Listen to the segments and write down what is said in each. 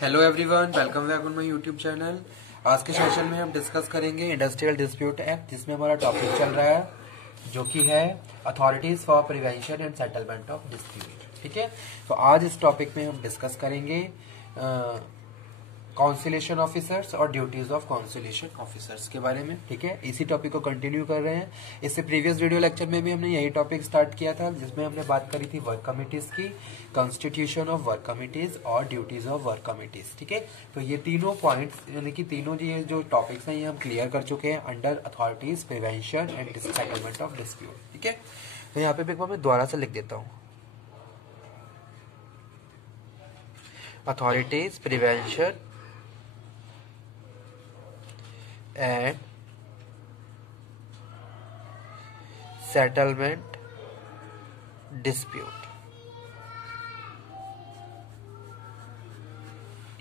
Hello everyone, welcome back on my YouTube channel. आज के session में हम डिस्कस करेंगे इंडस्ट्रियल डिस्प्यूट एक्ट, जिसमें हमारा टॉपिक चल रहा है जो कि है authorities for prevention and settlement of dispute. ठीक है, तो आज इस टॉपिक में हम डिस्कस करेंगे कॉन्सिलेशन ऑफिसर्स और ड्यूटीज ऑफ कॉन्सिलेशन ऑफिसर्स के बारे में। ठीक है, इसी टॉपिक को कंटिन्यू कर रहे हैं। इससे प्रीवियस वीडियो लेक्चर में भी हमने यही टॉपिक स्टार्ट किया था, जिसमें हमने बात करी थी वर्क कमिटीज की, कॉन्स्टिट्यूशन ऑफ वर्क कमिटीज और ड्यूटीज ऑफ वर्क कमिटीज। ठीक है, तो ये तीनों पॉइंट्स यानी कि तीनों ये जो टॉपिक्स हैं ये हम क्लियर कर चुके हैं under authorities prevention and settlement of dispute. ठीक है, तो यहाँ पे एक बार मैं दोबारा से लिख देता हूँ, authorities prevention and settlement dispute.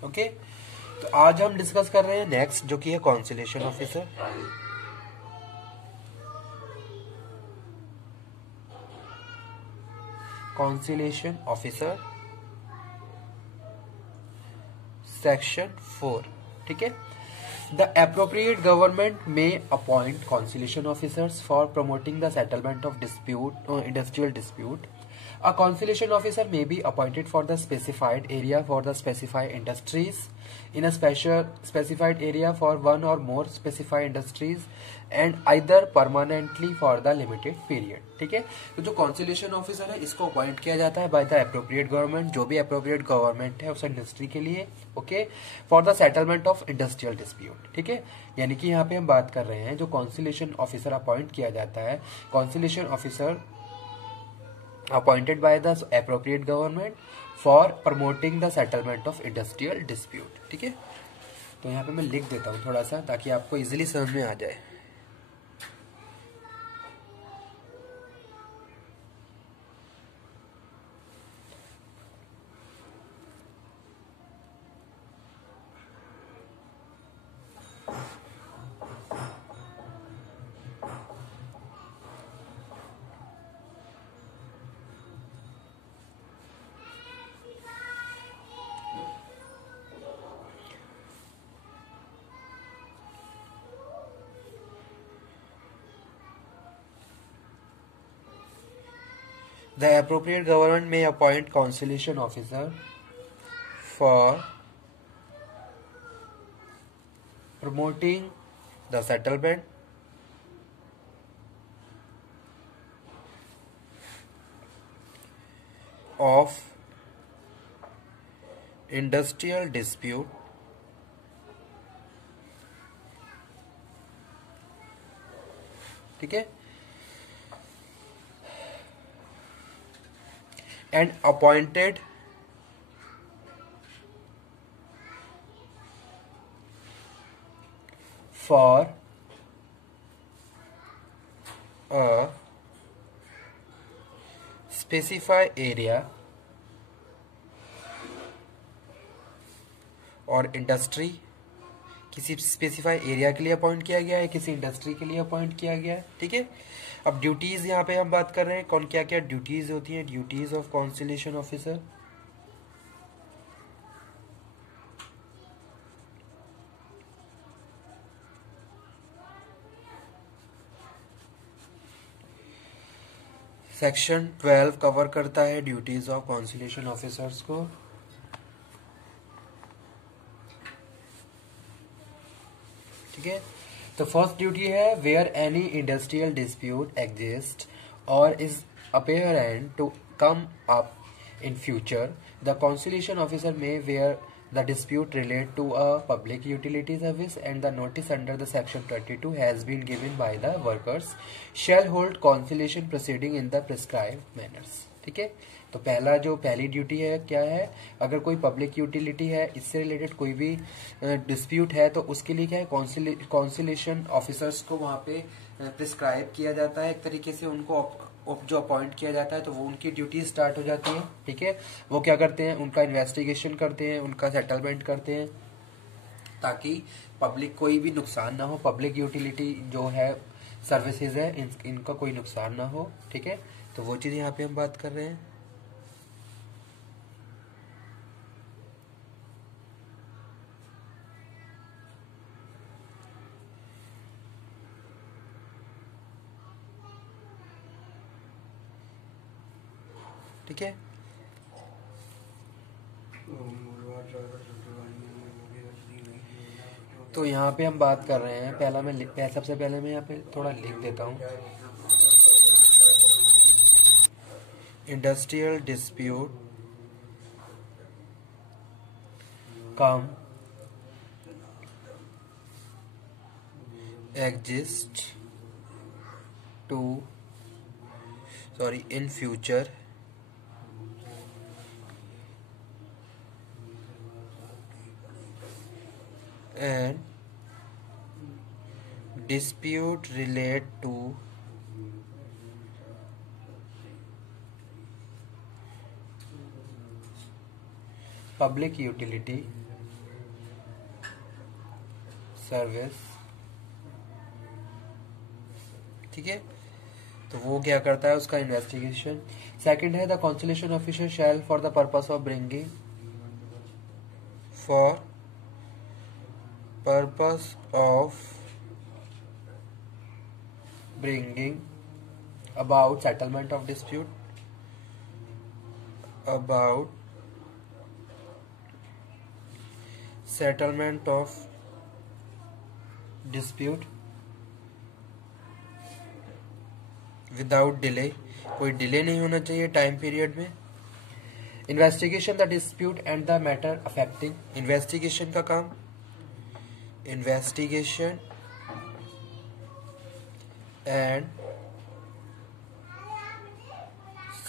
Okay, तो आज हम डिस्कस कर रहे हैं नेक्स्ट, जो कि है conciliation officer. Conciliation officer section 4। ठीक है, The appropriate government may appoint conciliation officers for promoting the settlement of dispute or industrial dispute. A conciliation officer may be appointed for the specified area for the specified industries, in a specified area for one or more specified industries, and either permanently for the limited period. ठीक है, तो जो conciliation officer है इसको appoint किया जाता है by the appropriate government, जो भी appropriate government है उस इंडस्ट्री के लिए। Okay, for the settlement of industrial dispute. ठीक है, यानी कि यहाँ पे हम बात कर रहे हैं जो कॉन्सिलेशन ऑफिसर अपॉइंट किया जाता है, conciliation officer appointed by the appropriate government for promoting the settlement of industrial dispute। ठीक है, तो यहाँ पे मैं लिख देता हूँ थोड़ा सा ताकि आपको इजीली समझ में आ जाए। The appropriate government may appoint conciliation officer for promoting the settlement of industrial dispute ठीक है, and appointed for a specified area और इंडस्ट्री, किसी स्पेसिफाई एरिया के लिए अपॉइंट किया गया है, किसी इंडस्ट्री के लिए अपॉइंट किया गया है। ठीक है, अब ड्यूटीज यहाँ पे हम बात कर रहे हैं कौन क्या क्या ड्यूटीज होती हैं, duties of conciliation officer. Section 12 cover करता है ड्यूटीज ऑफ कॉन्सिलेशन ऑफिसर्स को। ठीक है, तो फर्स्ट ड्यूटी है where any industrial dispute exist और is apparent to come up in future, the conciliation officer में where the dispute relate to a public utility service and the notice under the section 22 has been given by the workers shall hold conciliation proceeding in the prescribed manners। ठीक है, तो पहली duty है क्या है, अगर कोई पब्लिक यूटिलिटी है, इससे रिलेटेड कोई भी डिस्प्यूट है तो उसके लिए क्या है, कॉन्सिलेशन ऑफिसर्स को वहां पे प्रिस्क्राइब किया जाता है, एक तरीके से उनको जो अपॉइंट किया जाता है, तो वो उनकी ड्यूटी स्टार्ट हो जाती है। ठीक है, वो क्या करते हैं, उनका इन्वेस्टिगेशन करते हैं, उनका सेटलमेंट करते हैं, ताकि पब्लिक कोई भी नुकसान ना हो, पब्लिक यूटिलिटी जो है सर्विसेज है इनका कोई नुकसान ना हो। ठीक है, तो वो चीज यहाँ पे हम बात कर रहे हैं। ठीक है। तो यहाँ पे हम बात कर रहे हैं, सबसे पहले मैं यहाँ पे थोड़ा लिख देता हूँ। Industrial dispute come exist in future and dispute relate to public utility service, ठीक है। तो वो क्या करता है, उसका इन्वेस्टिगेशन। सेकंड है the conciliation officer shall for the purpose of bringing about settlement of dispute without delay, कोई डिले नहीं होना चाहिए टाइम पीरियड में। Investigation the dispute and the matter affecting, investigation का काम, इन्वेस्टिगेशन एंड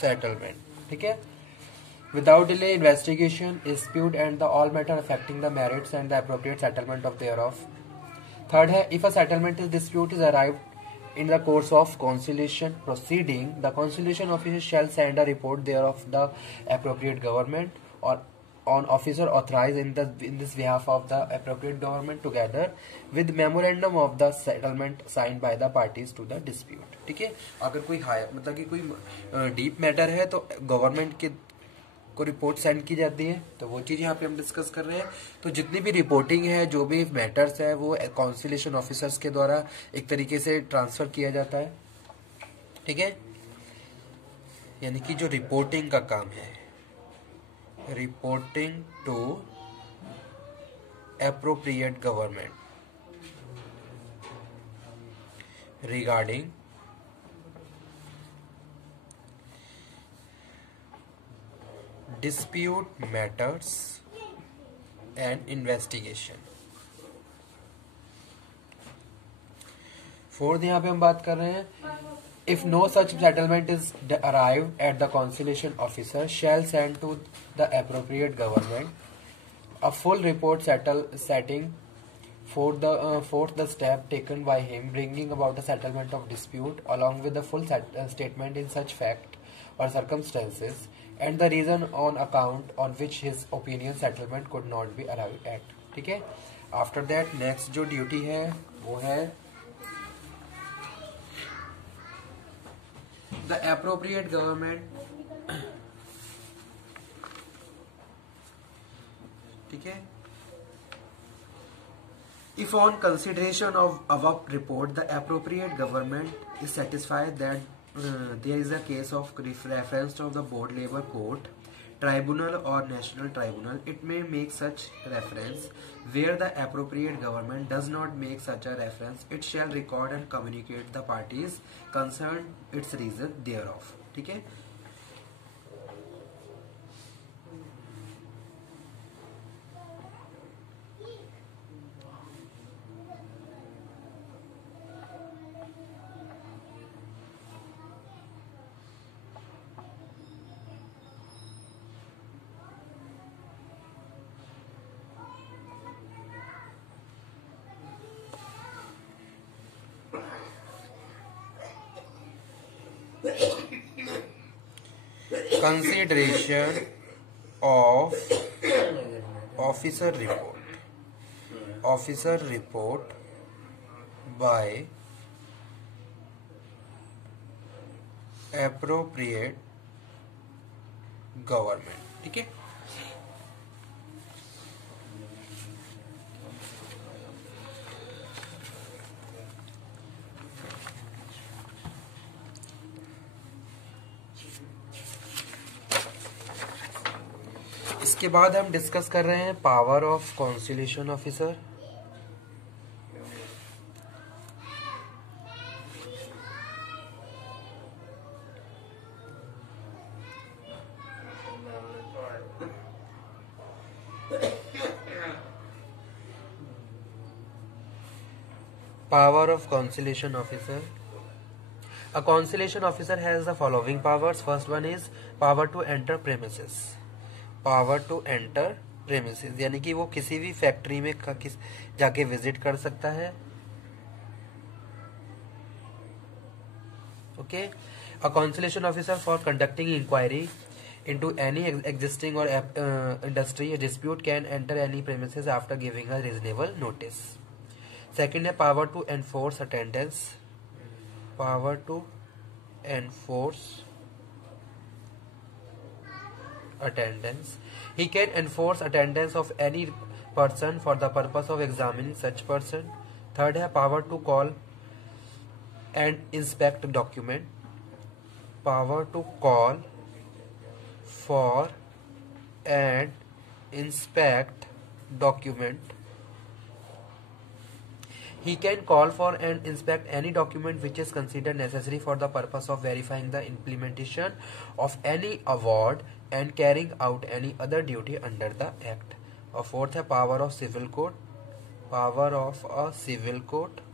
सेटलमेंट, ठीक है। Without delay investigation, dispute and the all matter affecting the merits and the appropriate settlement of thereof. Third है if a settlement is dispute is arrived in the course of conciliation proceeding, the conciliation officer shall send a report thereof the appropriate government or on officer authorized in this behalf of the appropriate government together with memorandum of the settlement signed by the parties to the dispute, ठीक है। अगर कोई मतलब कि कोई deep matter है तो government के को रिपोर्ट सेंड की जाती है, तो वो चीज यहाँ पे हम डिस्कस कर रहे हैं। तो जितनी भी रिपोर्टिंग है, जो भी मैटर्स है, वो कॉन्सिलेशन ऑफिसर्स के द्वारा एक तरीके से ट्रांसफर किया जाता है, ठीक है। यानी कि जो रिपोर्टिंग का काम है, reporting to appropriate government regarding dispute matters and investigation। Fourth यहाँ पे हम बात कर रहे हैं if no such settlement is arrived at the conciliation officer shall send to the appropriate government a full report setting forth the step taken by him bringing about the settlement of dispute along with the full statement in such fact or circumstances and the reason on account on which his opinion settlement could not be arrived at, ठीक है। After that next जो duty है वो है the appropriate government, ठीक है। If on consideration of above report the appropriate government is satisfied that there is a case of reference of the board labor court tribunal or national tribunal, it may make such reference. Where the appropriate government does not make such a reference, it shall record and communicate the parties concerned its reason thereof, ठीक है। Consideration of officer report by appropriate government, ठीक है। इसके बाद हम discuss कर रहे हैं power of conciliation officer. Power of conciliation officer. A conciliation officer has the following powers. First one is power to enter premises. Power to enter premises यानी कि वो किसी भी फैक्ट्री में जाके विजिट कर सकता है। Okay. A conciliation officer for conducting inquiry into any existing or industry dispute can enter any premises after giving a reasonable notice. Second है power to enforce attendance. Power to enforce attendance. He can enforce attendance of any person for the purpose of examining such person. Third है power to call and inspect document. Power to call for and inspect document. He can call for and inspect any document which is considered necessary for the purpose of verifying the implementation of any award and carrying out any other duty under the act. और fourth है power of civil court. Power of a civil court.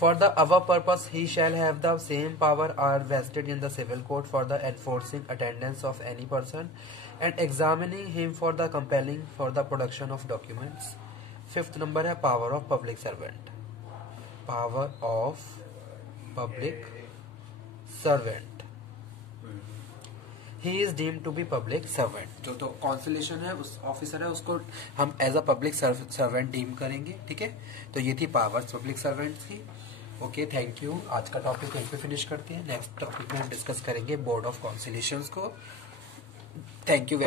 For the above purpose, he shall have the same power are vested in the civil court for the enforcing attendance of any person and examining him for the compelling for the production of documents. Fifth number है power of public servant. Power of public servant. He is deemed to be public servant. जो तो conciliation है उस officer है उसको हम as a public servant deem करेंगे। ठीक है, तो ये थी पावर्स पब्लिक सर्वेंट्स की। Okay, thank you. आज का टॉपिक यहीं पे फिनिश करते हैं। नेक्स्ट टॉपिक में हम डिस्कस करेंगे बोर्ड ऑफ कॉन्सिलेशंस को। Thank you.